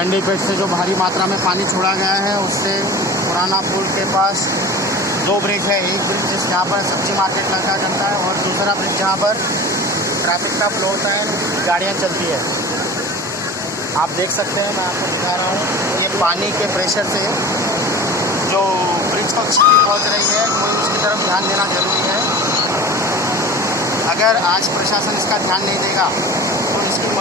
गंडी पेट से जो भारी मात्रा में पानी छोड़ा गया है उससे पुराना पुल के पास दो ब्रिज है। एक ब्रिज जिस जहाँ पर सब्जी मार्केट लगा चलता है और दूसरा ब्रिज जहाँ पर ट्रैफिक का फ्लो होता है, गाड़ियाँ चलती है। आप देख सकते हैं, मैं आपको दिखा रहा हूँ, ये पानी के प्रेशर से जो ब्रिज को क्षति पहुँच रही है, कोई उसकी तरफ ध्यान देना जरूरी है। अगर आज प्रशासन इसका ध्यान नहीं देगा तो इसकी